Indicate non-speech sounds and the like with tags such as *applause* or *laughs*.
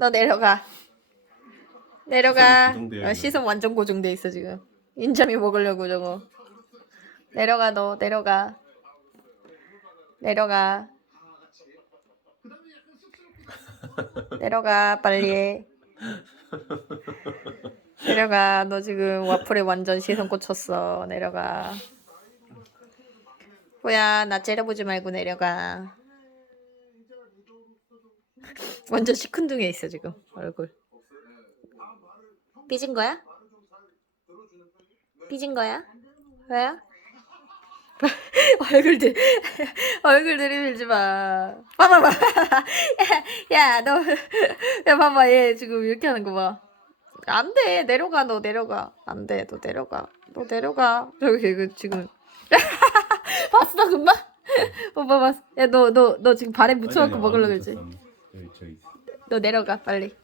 너 내려가. 내려가. 시선 어. 시선 완전 고정돼 있어 지금. 인점이 먹으려고 저거. 내려가 너 내려가. 내려가. 내려가 빨리. 내려가 너 지금 와플에 완전 시선 꽂혔어 내려가. 뭐야 나 째려보지 말고 내려가. 완전 시큰둥해 있어 지금 얼굴. 삐진 거야? 삐진 거야? 왜요? *laughs* 얼굴 들 얼굴 들이밀지 마. 봐봐 봐. *laughs* 야, 너, 야, 봐봐, 얘 지금 이렇게 하는 거 봐. 안 돼, 내려가, 너 내려가. 안 돼, 너 내려가. 너 내려가. 저기, 그, 지금. *laughs* 봤어, 금방? 오빠 봤어. 야, 너, 너, 너 지금 발에 묻혀 갖고 아니, 아니, 먹으려고 안 그러지? 여기 저기 너 내려가, 빨리.